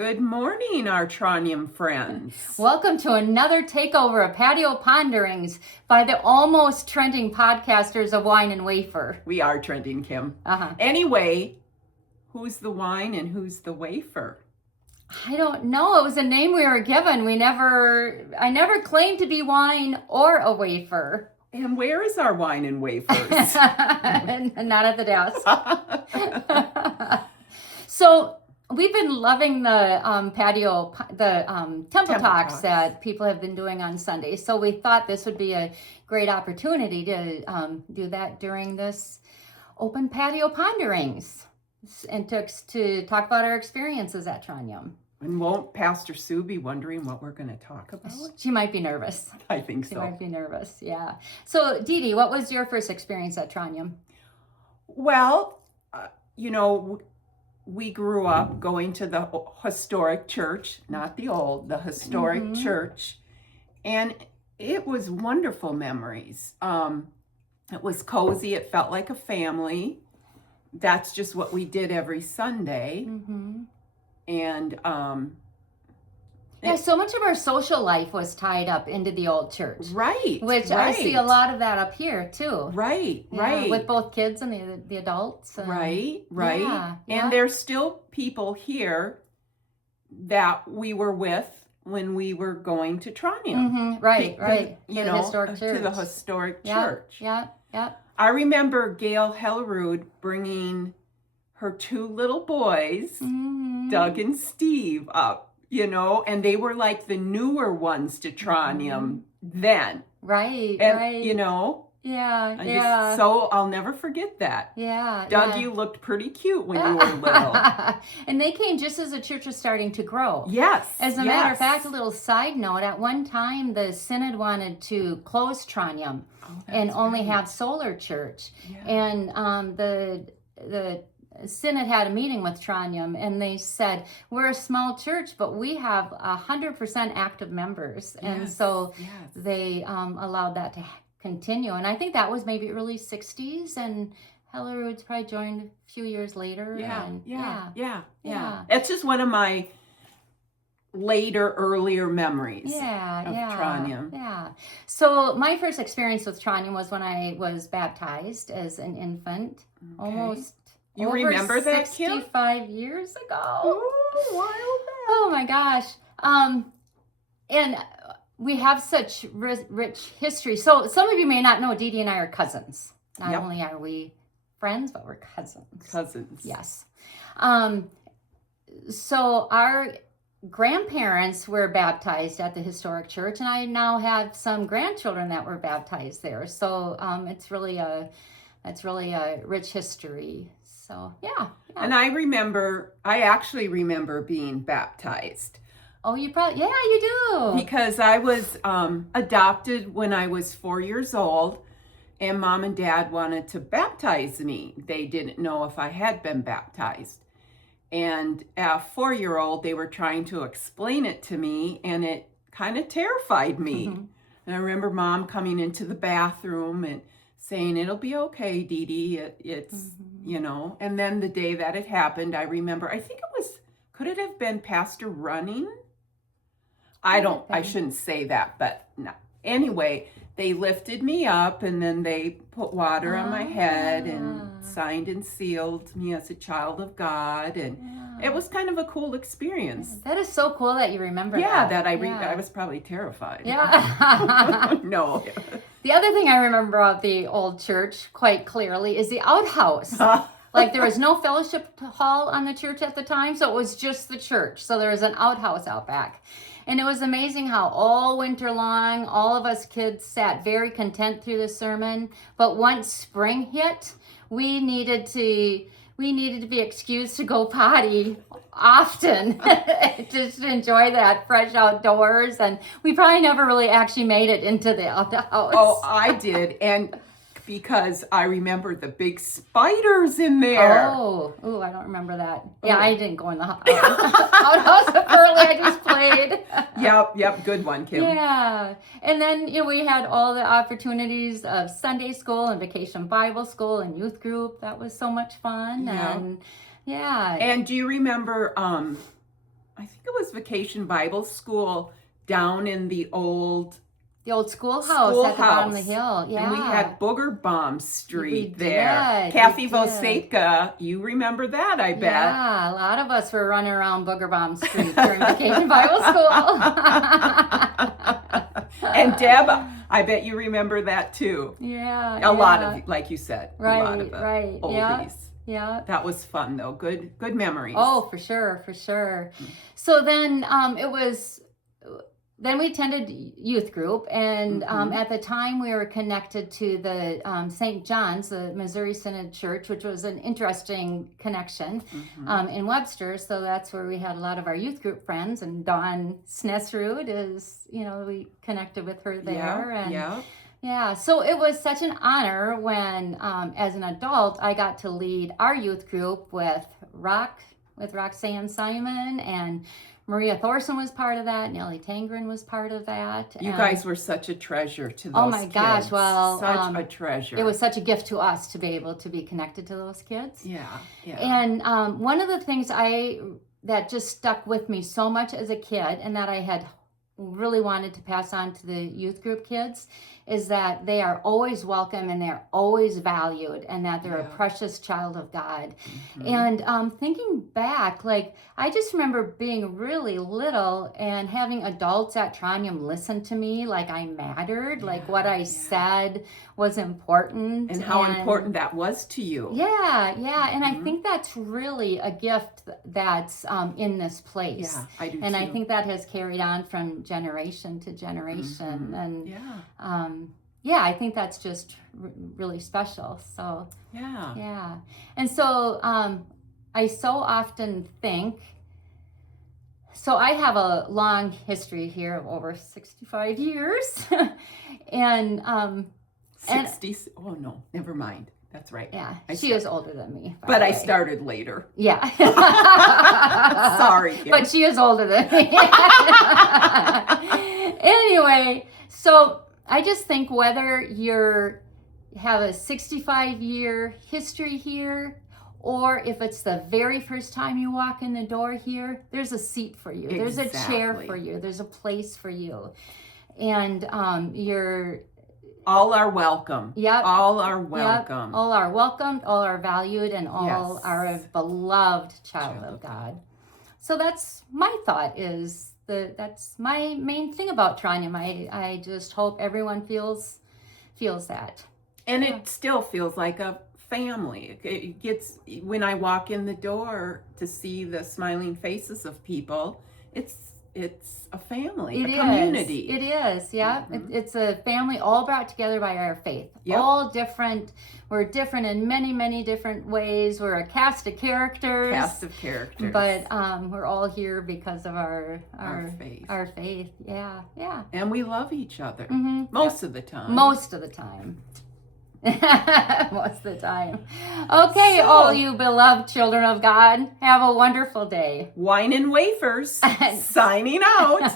Good morning, our Tronium friends. Welcome to another takeover of Patio Ponderings by the almost trending podcasters of Wine and Wafer. We are trending, Kim. Uh-huh. Anyway, who's the wine and who's the wafer? I don't know. It was a name we were given. I never claimed to be wine or a wafer. And where is our wine and wafers? Not at the desk. So we've been loving the Temple Talks that people have been doing on Sundays. So we thought this would be a great opportunity to do that during this open patio ponderings and to talk about our experiences at Tronium. And won't Pastor Sue be wondering what we're going to talk about? She might be nervous. I think so. She might be nervous, yeah. So, Dee Dee, what was your first experience at Tronium? Well, we grew up going to the historic church, not the old, the historic church. And it was wonderful memories. It was cozy. It felt like a family. That's just what we did every Sunday. Mm-hmm. And so much of our social life was tied up into the old church. Right. Which I see a lot of that up here too. Right. With both kids and the adults. And, right. Yeah. And there's still people here that we were with when we were going to Tronium. Mm-hmm. Right. To the historic church. To the historic church. Yeah. I remember Gail Hellerud bringing her two little boys, Doug and Steve, up, and they were like the newer ones to Tronium then. Right. I'll never forget that. Yeah. Doug, you looked pretty cute when you were little. And they came just as the church was starting to grow. Yes. As a matter of fact, a little side note, at one time the synod wanted to close Tronium and only have Solar Church. Yeah. And the synod had a meeting with Tronium and they said, we're a small church, but we have 100% active members. Yes. And so they allowed that to continue. And I think that was maybe early 60s, and Hellerud's probably joined a few years later. Yeah. It's just one of my earlier memories of Tronium. Yeah. So my first experience with Tronium was when I was baptized as an infant, almost You remember that, Kim? 65 years ago. Ooh, wild. Oh my gosh. And we have such rich history. So some of you may not know, Dee Dee and I are cousins. Not only are we friends, but we're cousins. Cousins. Yes. So our grandparents were baptized at the historic church, and I now have some grandchildren that were baptized there. So it's really a rich history. So yeah. And I actually remember being baptized. Oh, you do. Because I was adopted when I was 4 years old, and Mom and Dad wanted to baptize me. They didn't know if I had been baptized. And at a 4-year-old, they were trying to explain it to me, and it kind of terrified me. Mm-hmm. And I remember Mom coming into the bathroom and saying, it'll be okay, Dee Dee. It's, And then the day that it happened, I remember, could it have been Pastor Running? I shouldn't say that, but no. Anyway, they lifted me up and then they put water on my head and signed and sealed me as a child of God. And it was kind of a cool experience. That is so cool that you remember that. I was probably terrified. Yeah. No. The other thing I remember about the old church quite clearly is the outhouse. Like there was no fellowship hall on the church at the time, so it was just the church. So there was an outhouse out back. And it was amazing how all winter long, all of us kids sat very content through the sermon. But once spring hit, we needed to be excused to go potty often just to enjoy that fresh outdoors. And we probably never really actually made it into the house. Oh, I did. And because I remember the big spiders in there. Oh, I don't remember that. Yeah, I didn't go in the outhouse early. I just played. Yep. Good one, Kim. Yeah. And then, we had all the opportunities of Sunday school and vacation Bible school and youth group. That was so much fun. Yeah. And yeah. And do you remember, I think it was Vacation Bible School down in the old schoolhouse at the bottom of the hill. Yeah. And we had Booger Bomb Street We there. did, Kathy we did. Vosetka, you remember that, I bet. Yeah, a lot of us were running around Booger Bomb Street during Vacation Bible School. And Deb, I bet you remember that too. Yeah. A lot of, like you said, a lot of the Right. oldies. Yeah. That was fun though. Good memories. Oh, for sure. So then then we attended youth group, and at the time we were connected to the St. John's, the Missouri Synod Church, which was an interesting connection in Webster. So that's where we had a lot of our youth group friends, and Dawn Snesrud is, we connected with her there. Yeah, so it was such an honor when, as an adult, I got to lead our youth group with Roxanne Simon, and Maria Thorson was part of that. Nellie Tangren was part of that. You guys were such a treasure to those Oh my gosh, kids. well, Such a treasure. It was such a gift to us to be able to be connected to those kids. Yeah. And one of the things that just stuck with me so much as a kid, and that I had really wanted to pass on to the youth group kids, is that they are always welcome and they're always valued, and that they're a precious child of God. And thinking back, I just remember being really little and having adults at Trondheim listen to me like I mattered, like what I said was important. And how important that was to you. Yeah. And I think that's really a gift that's in this place. Yeah, I do and too. I think that has carried on from generation to generation. And I think that's just really special. So yeah. And so I so often think, so I have a long history here of over 65 years. And 60. Oh no, never mind. That's right. yeah, she is older than me. But I started later. Yeah. Sorry. But she is older than me. Anyway, so I just think whether you have a 65-year history here, or if it's the very first time you walk in the door here, there's a seat for you. There's a chair for you. There's a place for you. And all are welcome. Yep. All are welcome. Yep. All are welcomed, all are valued, and all are a beloved child of God. So that's my thought, that's my main thing about Trondheim. I just hope everyone feels that. And it still feels like a family. It gets, when I walk in the door to see the smiling faces of people, it's a family, a community. It is, yeah. It's a family all brought together by our faith. Yep. All different. We're different in many, many different ways. We're a cast of characters. But we're all here because of our faith. Our faith, yeah. And we love each other most of the time. Most of the time. Most of the time. Okay, So, all you beloved children of God, have a wonderful day. Wine and Wafers, signing out.